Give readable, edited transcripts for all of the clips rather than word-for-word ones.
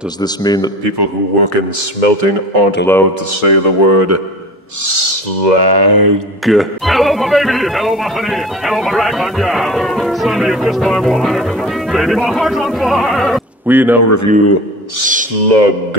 Does this mean that people who work in smelting aren't allowed to say the word slag? Hello, my baby! Hello, my honey! Hello, my ragtime gal! Sonny, you've kissed my wife! Baby, my heart's on fire! We now review Slug,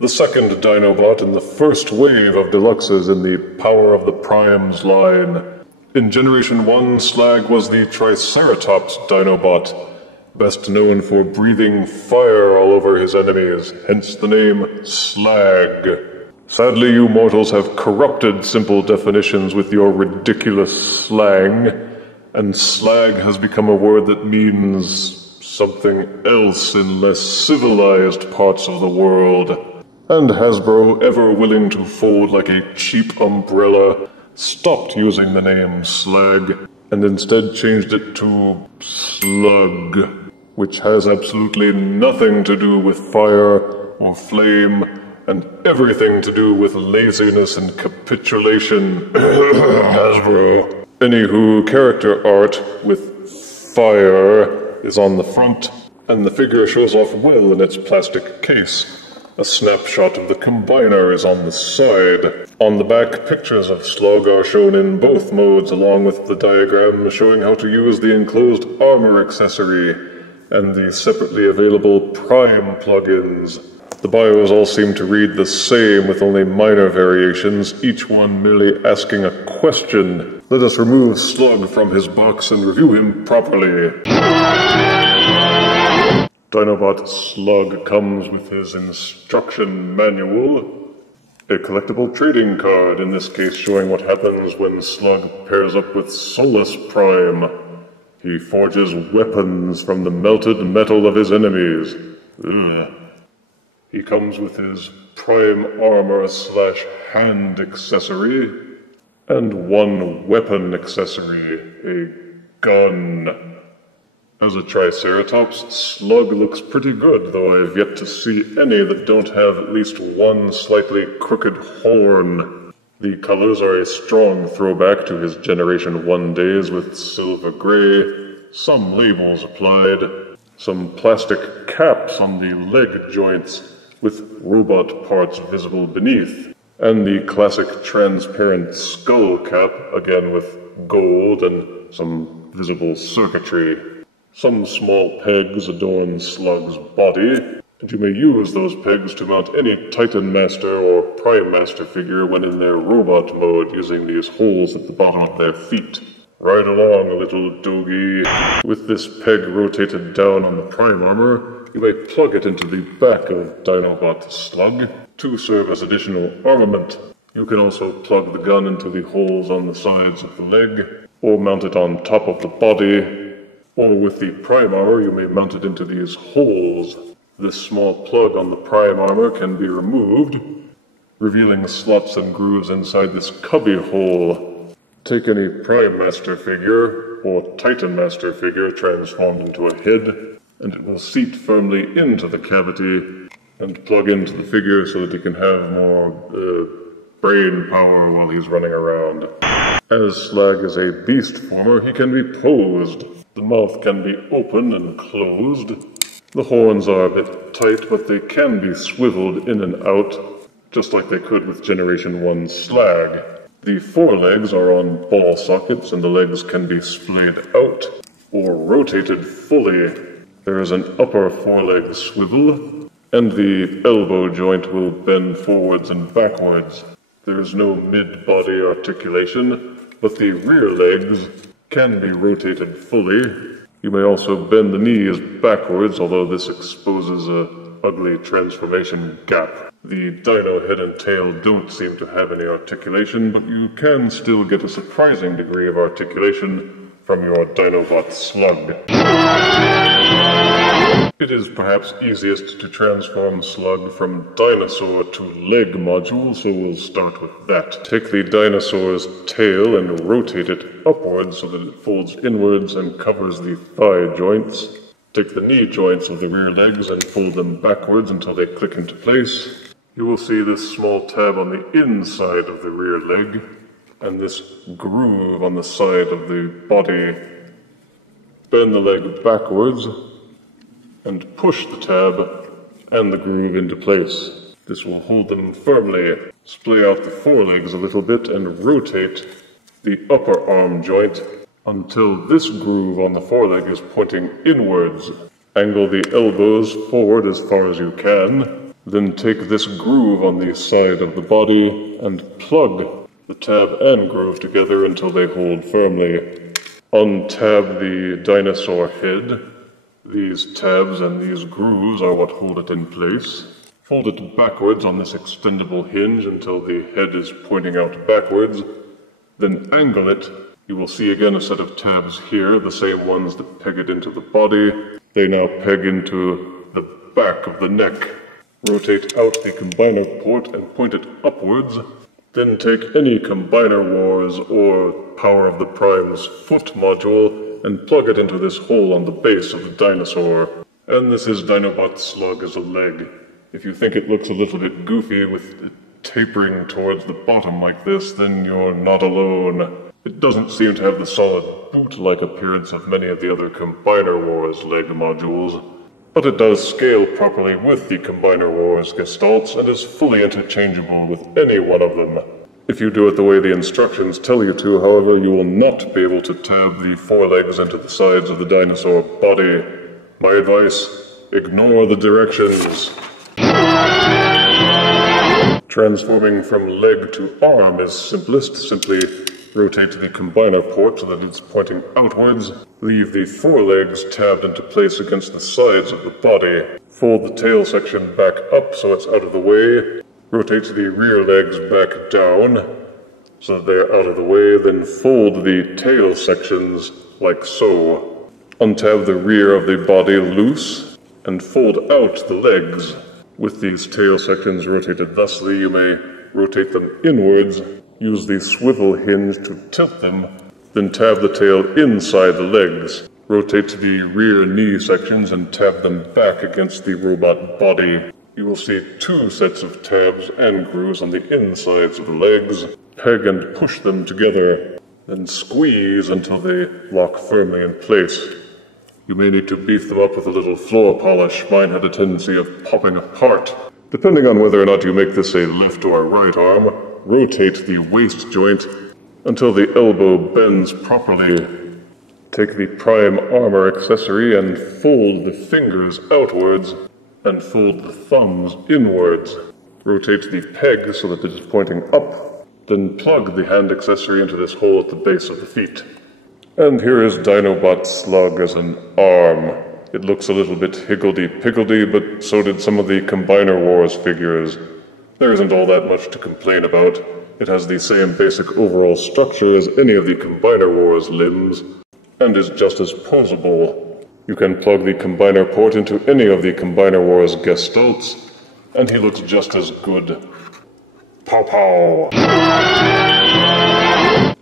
the second Dinobot in the first wave of Deluxes in the Power of the Primes line. In Generation 1, Slug was the Triceratops Dinobot, best known for breathing fire all over his enemies, hence the name Slag. Sadly, you mortals have corrupted simple definitions with your ridiculous slang, and slag has become a word that means something else in less civilized parts of the world. And Hasbro, ever willing to fold like a cheap umbrella, stopped using the name Slag, and instead changed it to Slug, which has absolutely nothing to do with fire or flame, and everything to do with laziness and capitulation. Hasbro. Anywho, character art with fire is on the front, and the figure shows off well in its plastic case. A snapshot of the combiner is on the side. On the back, pictures of Slug are shown in both modes, along with the diagram showing how to use the enclosed armor accessory and the separately available Prime plugins. The bios all seem to read the same, with only minor variations, each one merely asking a question. Let us remove Slug from his box and review him properly. Dinobot Slug comes with his instruction manual, a collectible trading card, in this case showing what happens when Slug pairs up with Solus Prime. He forges weapons from the melted metal of his enemies. Ugh. He comes with his Prime Armor / hand accessory, and one weapon accessory, a gun. As a Triceratops, Slug looks pretty good, though I've yet to see any that don't have at least one slightly crooked horn. The colors are a strong throwback to his Generation 1 days, with silver gray, some labels applied, some plastic caps on the leg joints, with robot parts visible beneath, and the classic transparent skull cap, again with gold and some visible circuitry. Some small pegs adorn Slug's body, and you may use those pegs to mount any Titan Master or Prime Master figure when in their robot mode, using these holes at the bottom of their feet. Ride along, little doggy. With this peg rotated down on the Prime armor, you may plug it into the back of Dinobot Slug to serve as additional armament. You can also plug the gun into the holes on the sides of the leg, or mount it on top of the body, or with the Prime armor you may mount it into these holes. This small plug on the Prime armor can be removed, revealing slots and grooves inside this cubby hole. Take any Prime Master figure, or Titan Master figure transformed into a head, and it will seat firmly into the cavity and plug into the figure so that he can have more brain power while he's running around. As Slag is a beast former, he can be posed. The mouth can be open and closed. The horns are a bit tight, but they can be swiveled in and out, just like they could with Generation 1 Slag. The forelegs are on ball sockets, and the legs can be splayed out or rotated fully. There is an upper foreleg swivel, and the elbow joint will bend forwards and backwards. There is no mid-body articulation, but the rear legs can be rotated fully. You may also bend the knees backwards, although this exposes an ugly transformation gap. The dino head and tail don't seem to have any articulation, but you can still get a surprising degree of articulation from your Dinobot Slug. It is perhaps easiest to transform Slug from Dinosaur to leg module, so we'll start with that. Take the dinosaur's tail and rotate it upwards so that it folds inwards and covers the thigh joints. Take the knee joints of the rear legs and fold them backwards until they click into place. You will see this small tab on the inside of the rear leg, and this groove on the side of the body. Bend the leg backwards, and push the tab and the groove into place. This will hold them firmly. Splay out the forelegs a little bit and rotate the upper arm joint until this groove on the foreleg is pointing inwards. Angle the elbows forward as far as you can. Then take this groove on the side of the body and plug the tab and groove together until they hold firmly. Untab the dinosaur head. These tabs and these grooves are what hold it in place. Fold it backwards on this extendable hinge until the head is pointing out backwards. Then angle it. You will see again a set of tabs here, the same ones that peg it into the body. They now peg into the back of the neck. Rotate out the combiner port and point it upwards. Then take any Combiner Wars or Power of the Prime's foot module and plug it into this hole on the base of the dinosaur. And this is Dinobot Slug as a leg. If you think it looks a little bit goofy with it tapering towards the bottom like this, then you're not alone. It doesn't seem to have the solid boot-like appearance of many of the other Combiner Wars leg modules, but it does scale properly with the Combiner Wars gestalts and is fully interchangeable with any one of them. If you do it the way the instructions tell you to, however, you will not be able to tab the forelegs into the sides of the dinosaur body. My advice, ignore the directions. Transforming from leg to arm is simplest. Simply rotate the combiner port so that it's pointing outwards. Leave the forelegs tabbed into place against the sides of the body. Fold the tail section back up so it's out of the way. Rotate the rear legs back down so that they're out of the way. Then fold the tail sections like so. Untab the rear of the body loose and fold out the legs. With these tail sections rotated thusly, you may rotate them inwards, use the swivel hinge to tilt them, then tab the tail inside the legs. Rotate the rear knee sections and tab them back against the robot body. You will see two sets of tabs and grooves on the insides of the legs. Peg and push them together, then squeeze until they lock firmly in place. You may need to beef them up with a little floor polish. Mine had a tendency of popping apart. Depending on whether or not you make this a left or a right arm, rotate the waist joint until the elbow bends properly. Take the prime armor accessory and fold the fingers outwards and fold the thumbs inwards. Rotate the peg so that it is pointing up. Then plug the hand accessory into this hole at the base of the feet. And here is Dinobot Slug as an arm. It looks a little bit higgledy-piggledy, but so did some of the Combiner Wars figures. There isn't all that much to complain about. It has the same basic overall structure as any of the Combiner Wars limbs, and is just as posable. You can plug the Combiner port into any of the Combiner Wars gestalts, and he looks just as good. Pow pow!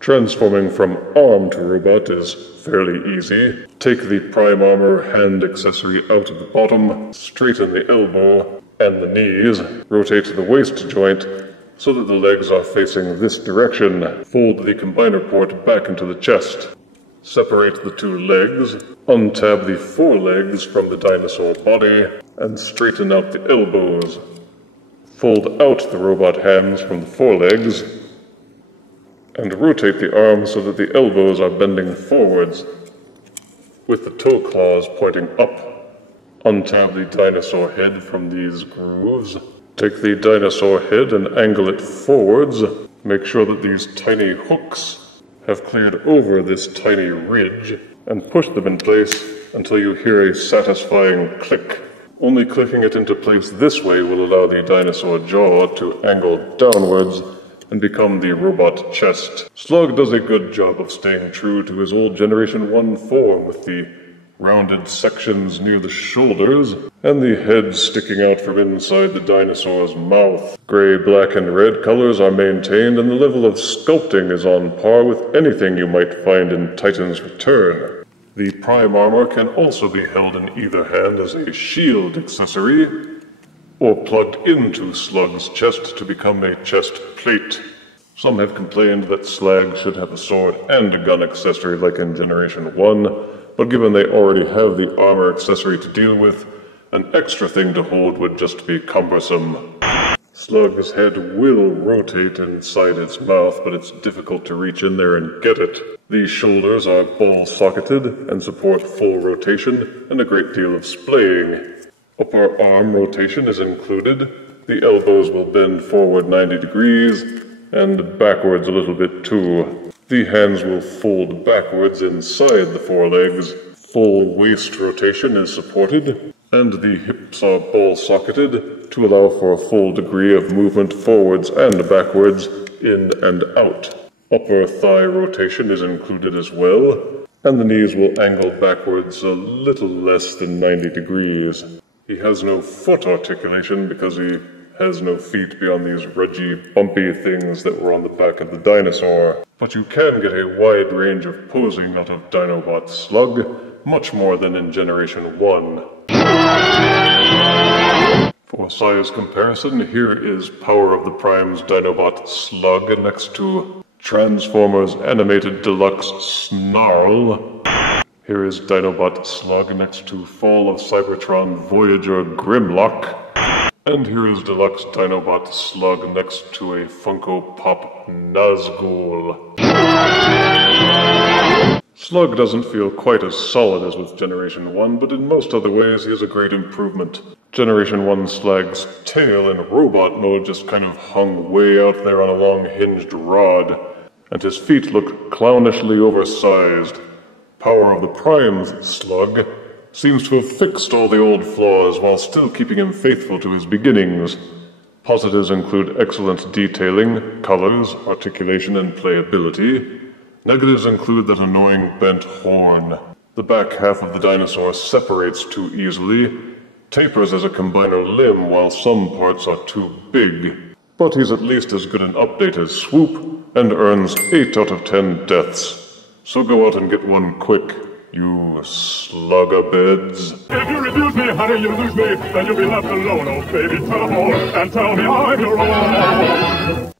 Transforming from arm to robot is fairly easy. Take the prime armor hand accessory out of the bottom, straighten the elbow and the knees, rotate the waist joint so that the legs are facing this direction. Fold the combiner port back into the chest. Separate the two legs, untab the forelegs from the dinosaur body, and straighten out the elbows. Fold out the robot hands from the forelegs, and rotate the arms so that the elbows are bending forwards, with the toe claws pointing up. Untab the dinosaur head from these grooves. Take the dinosaur head and angle it forwards. Make sure that these tiny hooks have cleared over this tiny ridge, and push them in place until you hear a satisfying click. Only clicking it into place this way will allow the dinosaur jaw to angle downwards and become the robot chest. Slug does a good job of staying true to his old Generation 1 form with the rounded sections near the shoulders and the head sticking out from inside the dinosaur's mouth. Gray, black, and red colors are maintained, and the level of sculpting is on par with anything you might find in Titan's Return. The prime armor can also be held in either hand as a shield accessory, or plugged into Slug's chest to become a chest plate. Some have complained that Slag should have a sword and a gun accessory like in Generation 1, but given they already have the armor accessory to deal with, An extra thing to hold would just be cumbersome. Slug's head will rotate inside its mouth, but it's difficult to reach in there and get it. These shoulders are ball-socketed and support full rotation and a great deal of splaying. Upper arm rotation is included. The elbows will bend forward 90 degrees and backwards a little bit too. The hands will fold backwards inside the forelegs. Full waist rotation is supported, and the hips are ball-socketed to allow for a full degree of movement forwards and backwards, in and out. Upper thigh rotation is included as well, and the knees will angle backwards a little less than 90 degrees. He has no foot articulation because he has no feet beyond these ridgy, bumpy things that were on the back of the dinosaur. But you can get a wide range of posing out of Dinobot Slug, much more than in Generation 1. For size comparison, here is Power of the Prime's Dinobot Slug next to Transformers Animated Deluxe Snarl. Here is Dinobot Slug next to Fall of Cybertron Voyager Grimlock. And here is Deluxe Dinobot Slug next to a Funko Pop Nazgul. Slug doesn't feel quite as solid as with Generation 1, but in most other ways he is a great improvement. Generation 1 Slug's tail in robot mode just kind of hung way out there on a long hinged rod, and his feet looked clownishly oversized. Power of the Prime's Slug seems to have fixed all the old flaws while still keeping him faithful to his beginnings. Positives include excellent detailing, colors, articulation, and playability. Negatives include that annoying bent horn. The back half of the dinosaur separates too easily, tapers as a combiner limb while some parts are too big. But he's at least as good an update as Swoop, and earns 8 out of 10 deaths. So go out and get one quick, you slugabeds. If you refuse me, honey, you lose me. Then you'll be left alone, oh baby. Tell them all, and tell me I'm your own.